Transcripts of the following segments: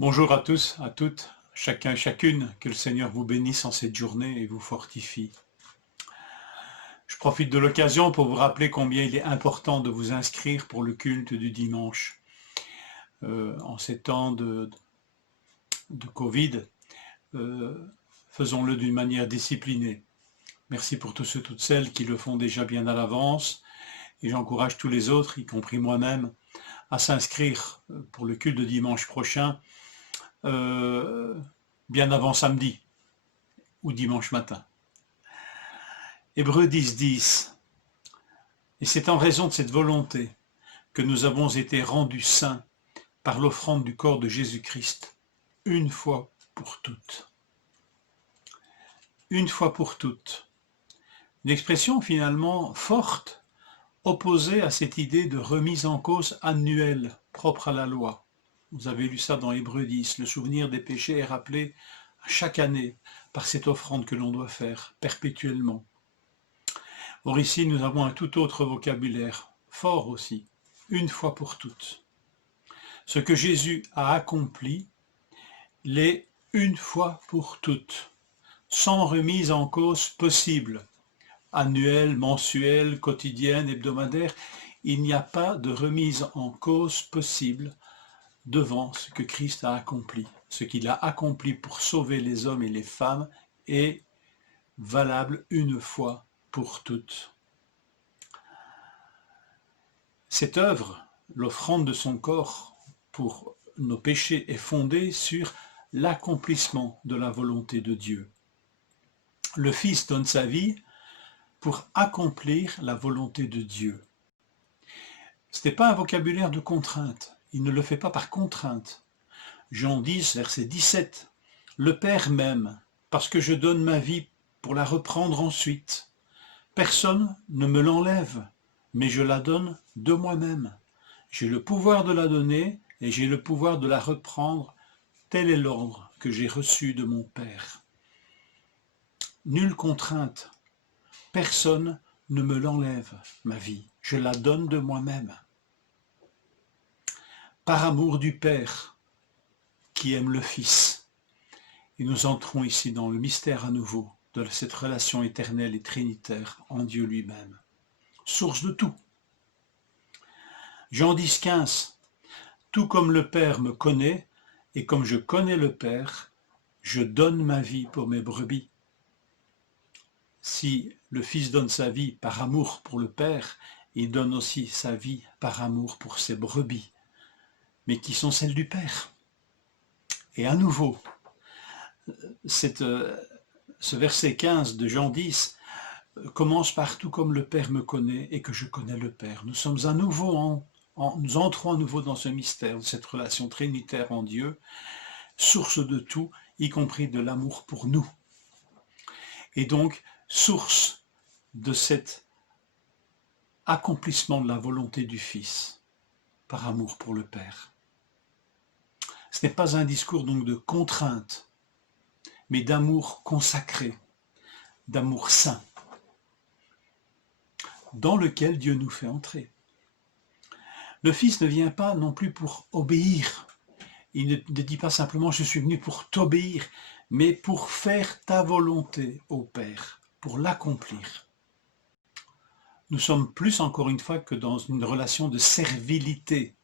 Bonjour à tous, à toutes, chacun, chacune, que le Seigneur vous bénisse en cette journée et vous fortifie. Je profite de l'occasion pour vous rappeler combien il est important de vous inscrire pour le culte du dimanche. En ces temps de Covid, faisons-le d'une manière disciplinée. Merci pour tous ceux, toutes celles qui le font déjà bien à l'avance, et j'encourage tous les autres, y compris moi-même, à s'inscrire pour le culte de dimanche prochain, bien avant samedi ou dimanche matin. Hébreux 10:10. Et c'est en raison de cette volonté que nous avons été rendus saints par l'offrande du corps de Jésus-Christ, une fois pour toutes. Une fois pour toutes. Une expression finalement forte, opposée à cette idée de remise en cause annuelle propre à la loi. Vous avez lu ça dans Hébreux 10. Le souvenir des péchés est rappelé à chaque année par cette offrande que l'on doit faire perpétuellement. Or ici, nous avons un tout autre vocabulaire, fort aussi, une fois pour toutes. Ce que Jésus a accompli l'est une fois pour toutes, sans remise en cause possible, annuelle, mensuelle, quotidienne, hebdomadaire. Il n'y a pas de remise en cause possible devant ce que Christ a accompli. Ce qu'il a accompli pour sauver les hommes et les femmes est valable une fois pour toutes. Cette œuvre, l'offrande de son corps pour nos péchés, est fondée sur l'accomplissement de la volonté de Dieu. Le Fils donne sa vie pour accomplir la volonté de Dieu. Ce n'est pas un vocabulaire de contrainte, il ne le fait pas par contrainte. Jean 10, verset 17. Le Père m'aime parce que je donne ma vie pour la reprendre ensuite. Personne ne me l'enlève, mais je la donne de moi-même. J'ai le pouvoir de la donner et j'ai le pouvoir de la reprendre. Tel est l'ordre que j'ai reçu de mon Père. Nulle contrainte. Personne ne me l'enlève, ma vie. Je la donne de moi-même. Par amour du Père qui aime le Fils. Et nous entrons ici dans le mystère à nouveau de cette relation éternelle et trinitaire en Dieu lui-même. Source de tout. Jean 10, 15. Tout comme le Père me connaît, et comme je connais le Père, je donne ma vie pour mes brebis. Si le Fils donne sa vie par amour pour le Père, il donne aussi sa vie par amour pour ses brebis, mais qui sont celles du Père. Et à nouveau, ce verset 15 de Jean 10 commence par tout comme le Père me connaît et que je connais le Père. Nous sommes à nouveau nous entrons à nouveau dans ce mystère, de cette relation trinitaire en Dieu, source de tout, y compris de l'amour pour nous. Et donc, source de cet accomplissement de la volonté du Fils, par amour pour le Père. Ce n'est pas un discours donc de contrainte, mais d'amour consacré, d'amour saint, dans lequel Dieu nous fait entrer. Le Fils ne vient pas non plus pour obéir. Il ne dit pas simplement « je suis venu pour t'obéir », mais pour faire ta volonté, ô Père, pour l'accomplir. Nous sommes plus encore une fois que dans une relation de servilité,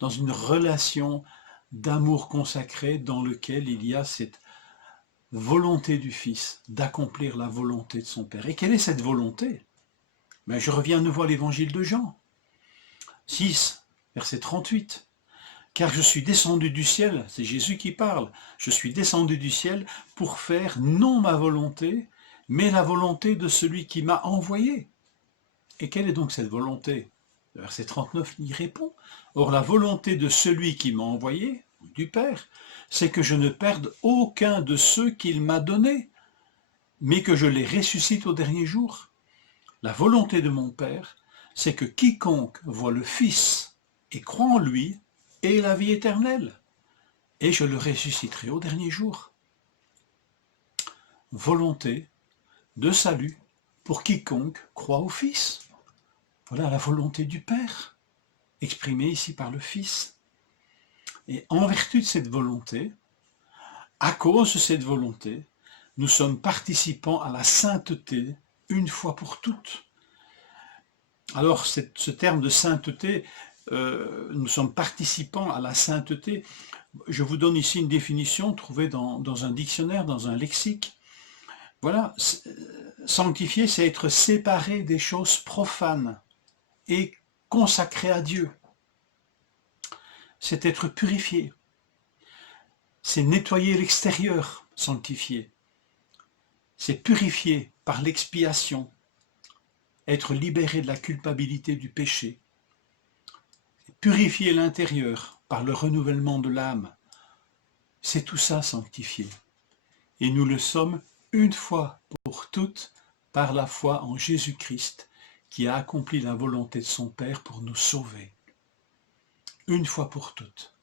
dans une relation d'amour consacré dans lequel il y a cette volonté du Fils d'accomplir la volonté de son Père. Et quelle est cette volonté? Mais je reviens à nouveau à l'évangile de Jean. 6, verset 38. Car je suis descendu du ciel, c'est Jésus qui parle, je suis descendu du ciel pour faire non ma volonté, mais la volonté de celui qui m'a envoyé. Et quelle est donc cette volonté? Le verset 39 y répond. Or la volonté de celui qui m'a envoyé, du Père, c'est que je ne perde aucun de ceux qu'il m'a donnés, mais que je les ressuscite au dernier jour. La volonté de mon Père, c'est que quiconque voit le Fils et croit en lui ait la vie éternelle, et je le ressusciterai au dernier jour. Volonté de salut pour quiconque croit au Fils. Voilà la volonté du Père, exprimée ici par le Fils. Et en vertu de cette volonté, à cause de cette volonté, nous sommes participants à la sainteté une fois pour toutes. Alors ce terme de sainteté, nous sommes participants à la sainteté. Je vous donne ici une définition trouvée dans un dictionnaire, dans un lexique. Voilà, sanctifier, c'est être séparé des choses profanes et consacré à Dieu. C'est être purifié. C'est nettoyer l'extérieur, sanctifier. C'est purifier par l'expiation, être libéré de la culpabilité du péché. Purifier l'intérieur par le renouvellement de l'âme. C'est tout ça sanctifier. Et nous le sommes une fois pour toutes par la foi en Jésus-Christ qui a accompli la volonté de son Père pour nous sauver. Une fois pour toutes.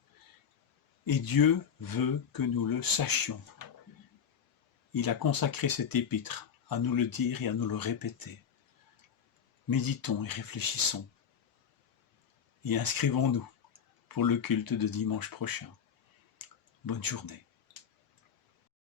Et Dieu veut que nous le sachions. Il a consacré cet épître à nous le dire et à nous le répéter. Méditons et réfléchissons. Et inscrivons-nous pour le culte de dimanche prochain. Bonne journée.